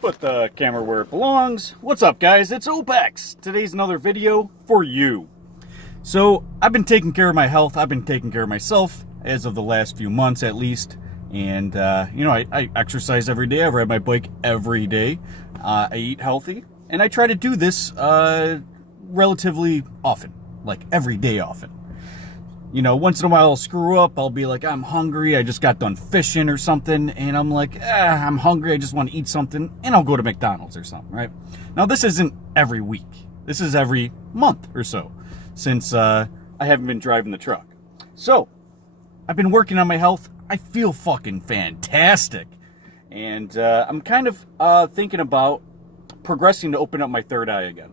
Put the camera where it belongs. What's up, guys? It's Opex. Today's another video for you. So, I've been taking care of my health. I've been taking care of myself as of the last few months, at least. And, I exercise every day. I ride my bike every day. I eat healthy. And I try to do this relatively often. Like, every day often. You know, once in a while I'll screw up. I'll be like, I'm hungry. I just got done fishing or something. And I'm like, I'm hungry. I just want to eat something. And I'll go to McDonald's or something, right? Now, this isn't every week. This is every month or so since I haven't been driving the truck. So, I've been working on my health. I feel fucking fantastic. And I'm kind of thinking about progressing to open up my third eye again.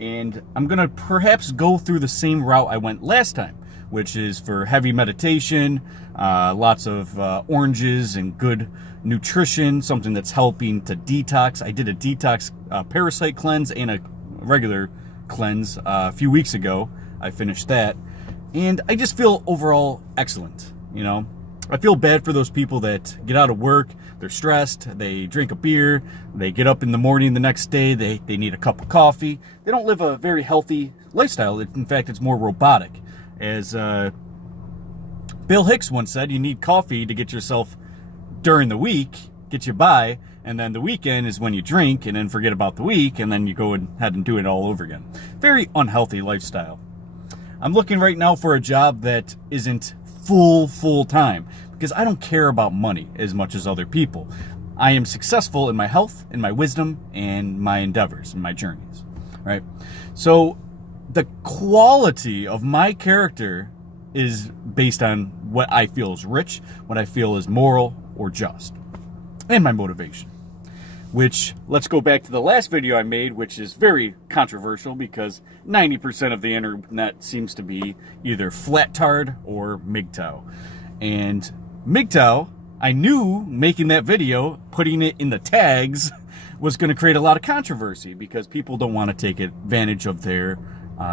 And I'm going to perhaps go through the same route I went last time, which is for heavy meditation, lots of oranges and good nutrition, something that's helping to detox. I did a detox parasite cleanse and a regular cleanse a few weeks ago. I finished that. And I just feel overall excellent, you know. I feel bad for those people that get out of work, they're stressed, they drink a beer, they get up in the morning the next day, they need a cup of coffee. They don't live a very healthy lifestyle. In fact, it's more robotic. As Bill Hicks once said, you need coffee to get yourself during the week, get you by, and then the weekend is when you drink, and then forget about the week, and then you go ahead and do it all over again. Very unhealthy lifestyle. I'm looking right now for a job that isn't full time, because I don't care about money as much as other people. I am successful in my health, in my wisdom, and my endeavors, and my journeys, right? So the quality of my character is based on what I feel is rich, what I feel is moral or just, and my motivation. Which, let's go back to the last video I made, which is very controversial because 90% of the internet seems to be either flat-tard or MGTOW. And MGTOW, I knew making that video, putting it in the tags, was going to create a lot of controversy because people don't want to take advantage of their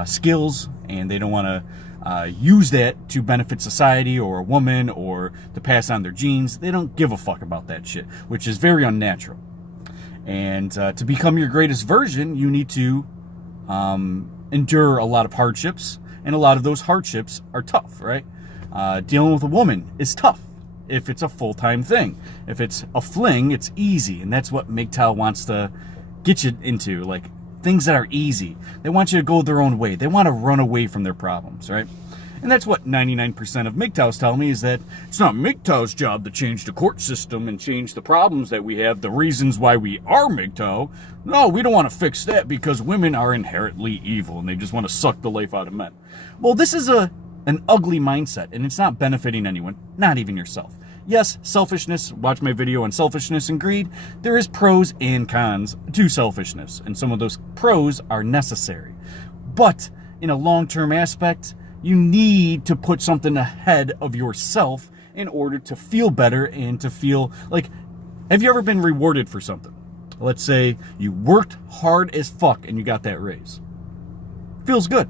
skills, and they don't want to use that to benefit society or a woman or to pass on their genes. They don't give a fuck about that shit, which is very unnatural. And to become your greatest version, you need to endure a lot of hardships, and a lot of those hardships are tough, right? Dealing with a woman is tough if it's a full-time thing. If it's a fling, it's easy, and that's what MGTOW wants to get you into, like things that are easy. They want you to go their own way. They want to run away from their problems, right? And that's what 99% of MGTOWs tell me, is that it's not MGTOW's job to change the court system and change the problems that we have, the reasons why we are MGTOW. No, we don't want to fix that because women are inherently evil and they just want to suck the life out of men. Well, this is an ugly mindset, and it's not benefiting anyone, not even yourself. Yes, selfishness, watch my video on selfishness and greed. There is pros and cons to selfishness, and some of those pros are necessary. But in a long-term aspect, you need to put something ahead of yourself in order to feel better and to feel like, have you ever been rewarded for something? Let's say you worked hard as fuck and you got that raise. Feels good.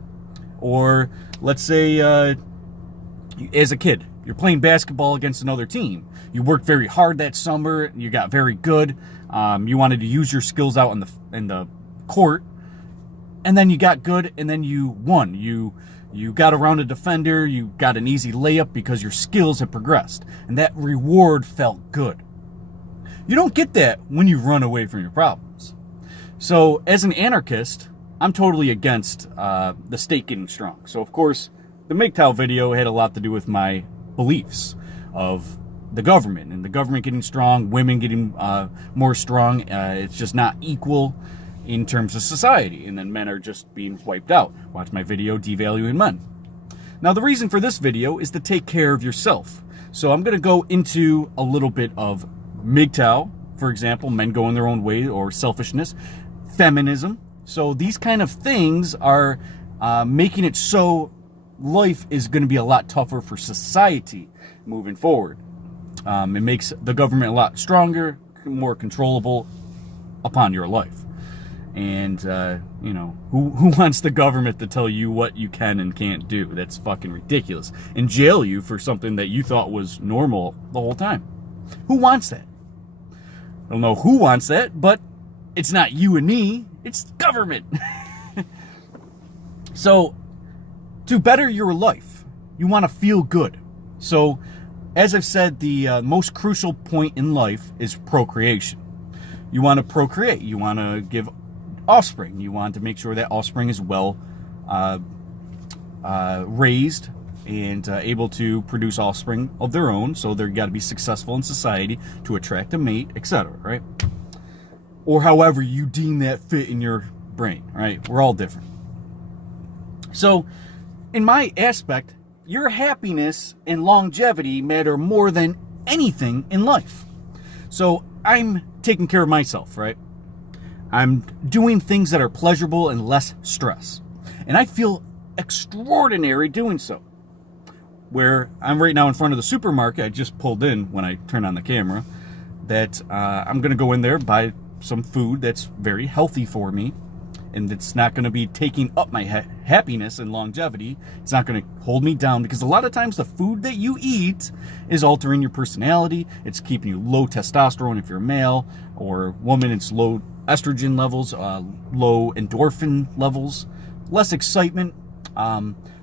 Or let's say as a kid, you're playing basketball against another team. You worked very hard that summer, you got very good. You wanted to use your skills out in the court, and then you got good, and then you won. You got around a defender, you got an easy layup because your skills have progressed, and that reward felt good. You don't get that when you run away from your problems. So, as an anarchist, I'm totally against the state getting strong. So, of course, the MGTOW video had a lot to do with my beliefs of the government, and the government getting strong, women getting more strong. It's just not equal in terms of society, and then men are just being wiped out. Watch my video, Devaluing Men. Now, the reason for this video is to take care of yourself. So I'm going to go into a little bit of MGTOW, for example, men going their own way, or selfishness, feminism. So these kind of things are making it so life is going to be a lot tougher for society moving forward. It makes the government a lot stronger, more controllable upon your life. And, who wants the government to tell you what you can and can't do? That's fucking ridiculous. And jail you for something that you thought was normal the whole time. Who wants that? I don't know who wants that, but it's not you and me, it's government. So, to better your life, you want to feel good. So, as I've said, the most crucial point in life is procreation. You want to procreate. You want to give offspring. You want to make sure that offspring is well raised and able to produce offspring of their own. So they've got to be successful in society to attract a mate, etc., right? Or however you deem that fit in your brain, right? We're all different. So, in my aspect, your happiness and longevity matter more than anything in life. So, I'm taking care of myself, right? I'm doing things that are pleasurable and less stress. And I feel extraordinary doing so. Where I'm right now in front of the supermarket, I just pulled in when I turned on the camera, that I'm going to go in there, buy some food that's very healthy for me, and it's not going to be taking up my happiness and longevity. It's not going to hold me down, because a lot of times the food that you eat is altering your personality. It's keeping you low testosterone if you're a male, or woman, it's low estrogen levels, low endorphin levels, less excitement.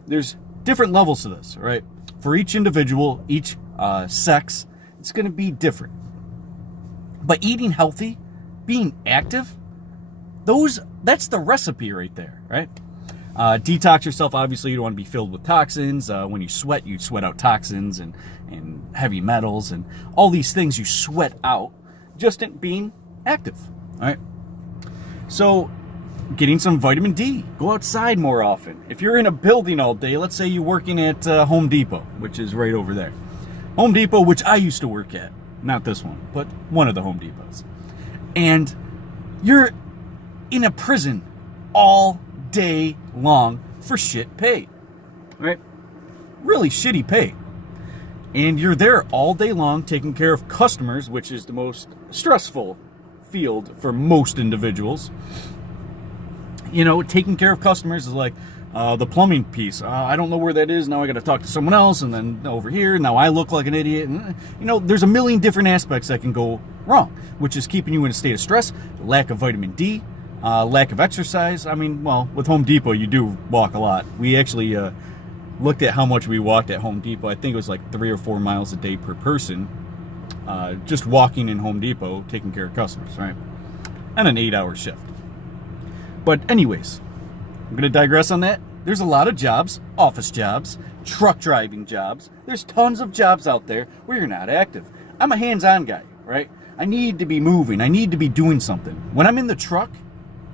There's different levels to this, right? For each individual, each sex, it's going to be different. But eating healthy, being active, that's the recipe right there, right? Detox yourself. Obviously, you don't want to be filled with toxins. When you sweat out toxins and heavy metals and all these things you sweat out just in being active, all right? So, getting some vitamin D. Go outside more often. If you're in a building all day, let's say you're working at Home Depot, which is right over there. Home Depot, which I used to work at. Not this one, but one of the Home Depots. And you're in a prison all day long for shit pay, right? Really shitty pay. And you're there all day long taking care of customers, which is the most stressful field for most individuals. You know, taking care of customers is like the plumbing piece. I don't know where that is. Now I got to talk to someone else, and then over here, now I look like an idiot. And, you know, there's a million different aspects that can go wrong, which is keeping you in a state of stress, lack of vitamin D, lack of exercise. I mean, well, with Home Depot, you do walk a lot. We actually looked at how much we walked at Home Depot. I think it was like 3 or 4 miles a day per person, just walking in Home Depot, taking care of customers, right? And an 8-hour shift. But anyways, I'm going to digress on that. There's a lot of jobs, office jobs, truck driving jobs. There's tons of jobs out there where you're not active. I'm a hands-on guy, right? I need to be moving. I need to be doing something. When I'm in the truck,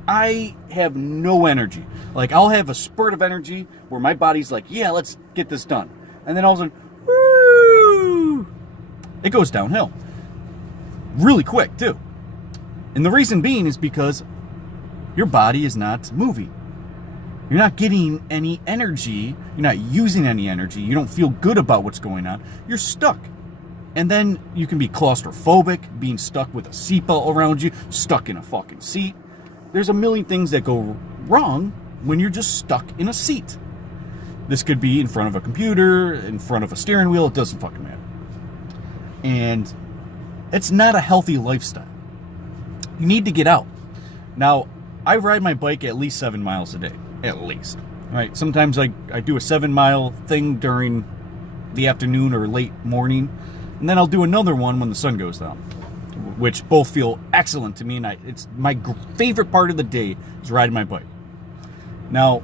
I have no energy. Like, I'll have a spurt of energy where my body's like, yeah, let's get this done. And then all of a sudden, woo, it goes downhill. Really quick, too. And the reason being is because your body is not moving. You're not getting any energy. You're not using any energy. You don't feel good about what's going on. You're stuck. And then you can be claustrophobic, being stuck with a seatbelt around you, stuck in a fucking seat. There's a million things that go wrong when you're just stuck in a seat. This could be in front of a computer, in front of a steering wheel. It doesn't fucking matter. And it's not a healthy lifestyle. You need to get out. Now, I ride my bike at least 7 miles a day. At least. Right? Sometimes I do a 7-mile thing during the afternoon or late morning. And then I'll do another one when the sun goes down. Which both feel excellent to me. And it's my favorite part of the day is riding my bike. Now,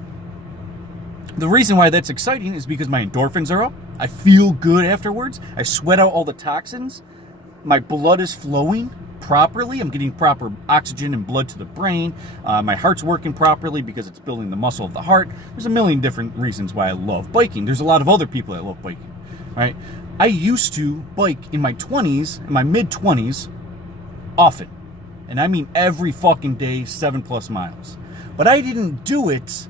the reason why that's exciting is because my endorphins are up. I feel good afterwards. I sweat out all the toxins. My blood is flowing properly. I'm getting proper oxygen and blood to the brain. My heart's working properly because it's building the muscle of the heart. There's a million different reasons why I love biking. There's a lot of other people that love biking, right? I used to bike in my 20s, in my mid-20s, often. And I mean every fucking day, 7+ miles. But I didn't do it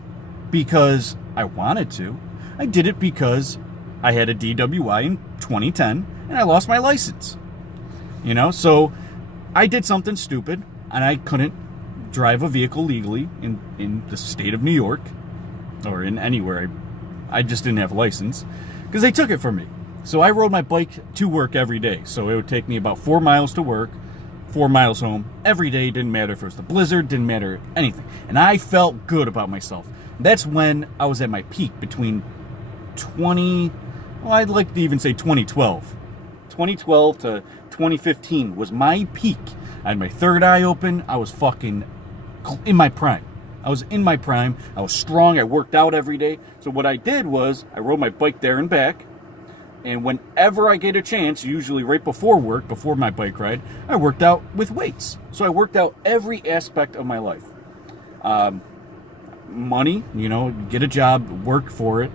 because I wanted to. I did it because I had a DWI in 2010 and I lost my license. You know, so I did something stupid, and I couldn't drive a vehicle legally in the state of New York, or in anywhere. I just didn't have a license, because they took it from me. So I rode my bike to work every day. So it would take me about 4 miles to work, 4 miles home every day. Didn't matter if it was the blizzard, didn't matter anything. And I felt good about myself. That's when I was at my peak between I'd like to even say 2012. 2012 to 2015 was my peak. I had my third eye open. I was fucking in my prime. I was in my prime. I was strong. I worked out every day. So what I did was I rode my bike there and back. And whenever I get a chance, usually right before work, before my bike ride, I worked out with weights. So I worked out every aspect of my life. Money, get a job, work for it.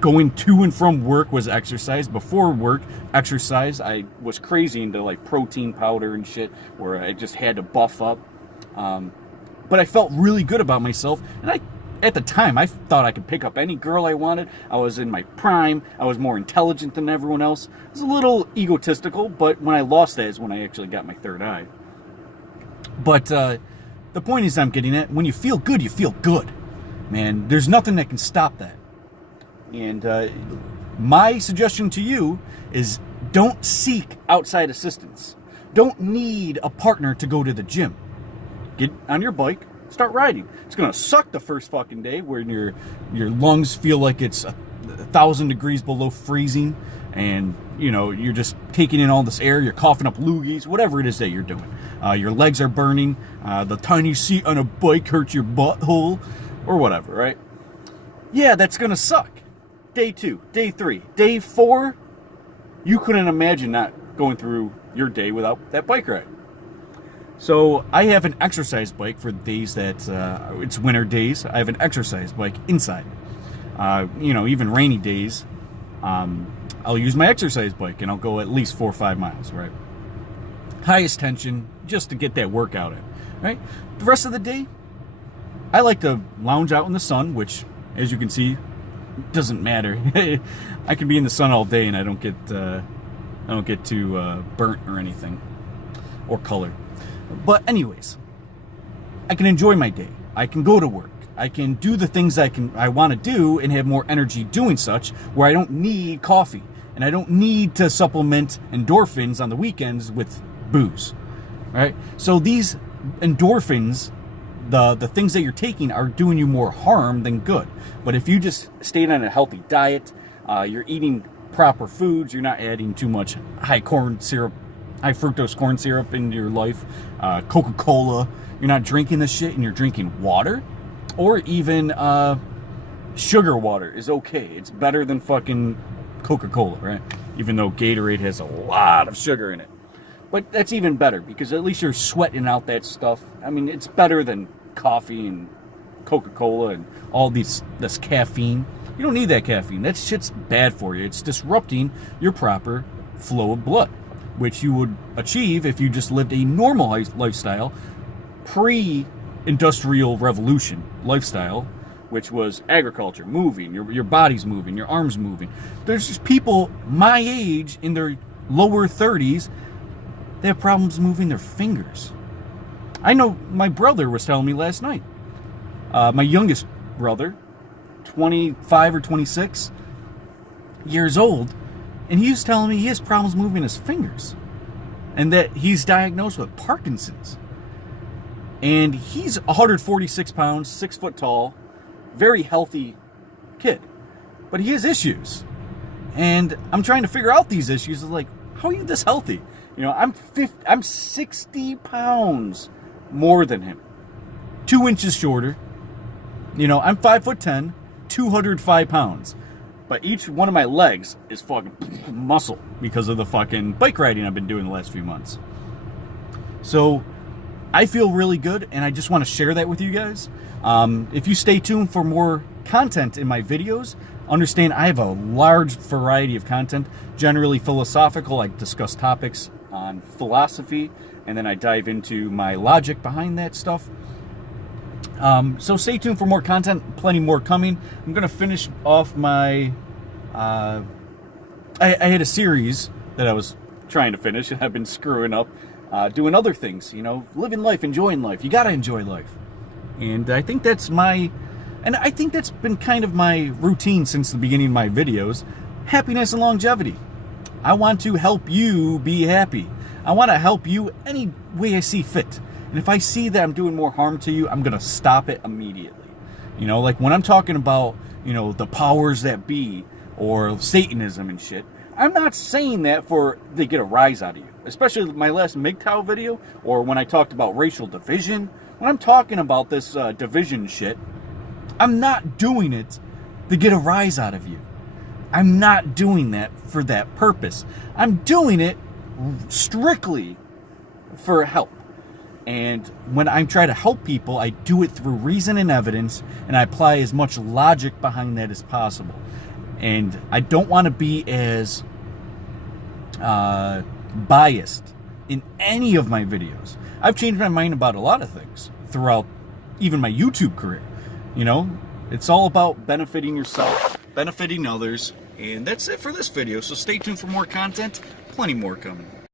Going to and from work was exercise. Before work, exercise. I was crazy into like protein powder and shit where I just had to buff up. But I felt really good about myself. And at the time, I thought I could pick up any girl I wanted. I was in my prime. I was more intelligent than everyone else. It was a little egotistical, but when I lost that is when I actually got my third eye. But the point is I'm getting at, when you feel good, you feel good. Man, there's nothing that can stop that. And my suggestion to you is don't seek outside assistance. Don't need a partner to go to the gym. Get on your bike, start riding. It's going to suck the first fucking day where your lungs feel like it's 1,000 degrees below freezing and, you're just taking in all this air. You're coughing up loogies, whatever it is that you're doing. Your legs are burning. The tiny seat on a bike hurts your butthole or whatever, right? Yeah, that's going to suck. Day 2, day 3, day 4, you couldn't imagine not going through your day without that bike ride. So I have an exercise bike for days that it's winter days. I have an exercise bike inside. Even rainy days, I'll use my exercise bike and I'll go at least 4 or 5 miles, right? Highest tension, just to get that workout in, right? The rest of the day, I like to lounge out in the sun, which, as you can see, doesn't matter. I can be in the sun all day and I don't get too burnt or anything or color. But anyways, I can enjoy my day. I can go to work. I can do the things I want to do and have more energy doing such, where I don't need coffee and I don't need to supplement endorphins on the weekends with booze. Right? So these endorphins, the things that you're taking, are doing you more harm than good. But if you just stayed on a healthy diet, you're eating proper foods, you're not adding too much high fructose corn syrup into your life, Coca-Cola, you're not drinking this shit and you're drinking water, or even sugar water is okay. It's better than fucking Coca-Cola, right? Even though Gatorade has a lot of sugar in it. But that's even better because at least you're sweating out that stuff. I mean, it's better than coffee and Coca-Cola and all this caffeine. You don't need that caffeine. That shit's bad for you. It's disrupting your proper flow of blood, which you would achieve if you just lived a normal lifestyle, pre-industrial revolution lifestyle, which was agriculture, moving, your body's moving, your arms moving. There's just people my age in their lower 30s, they have problems moving their fingers. I know my brother was telling me last night, my youngest brother, 25 or 26 years old, and he was telling me he has problems moving his fingers and that he's diagnosed with Parkinson's. And he's 146 pounds, 6 foot tall, very healthy kid. But he has issues. And I'm trying to figure out these issues. It's like, how are you this healthy? I'm 60 pounds more than him. 2 inches shorter. I'm 5'10", 205 pounds. But each one of my legs is fucking muscle because of the fucking bike riding I've been doing the last few months. So I feel really good, and I just want to share that with you guys. If you stay tuned for more content in my videos, understand I have a large variety of content, generally philosophical. I discuss topics on philosophy, and then I dive into my logic behind that stuff. So stay tuned for more content, plenty more coming. I'm going to finish off my... I had a series that I was trying to finish, and I've been screwing up, doing other things, living life, enjoying life. You got to enjoy life. And I think that's been kind of my routine since the beginning of my videos. Happiness and longevity. I want to help you be happy. I want to help you any way I see fit. And if I see that I'm doing more harm to you, I'm going to stop it immediately. You know, like when I'm talking about, you know, the powers that be or Satanism and shit, I'm not saying that for they get a rise out of you. Especially my last MGTOW video, or when I talked about racial division. When I'm talking about this division shit, I'm not doing it to get a rise out of you. I'm not doing that for that purpose. I'm doing it strictly for help. And when I try to help people, I do it through reason and evidence, and I apply as much logic behind that as possible. And I don't want to be as biased in any of my videos. I've changed my mind about a lot of things throughout even my YouTube career. You know, it's all about benefiting yourself, benefiting others, and that's it for this video. So stay tuned for more content, plenty more coming.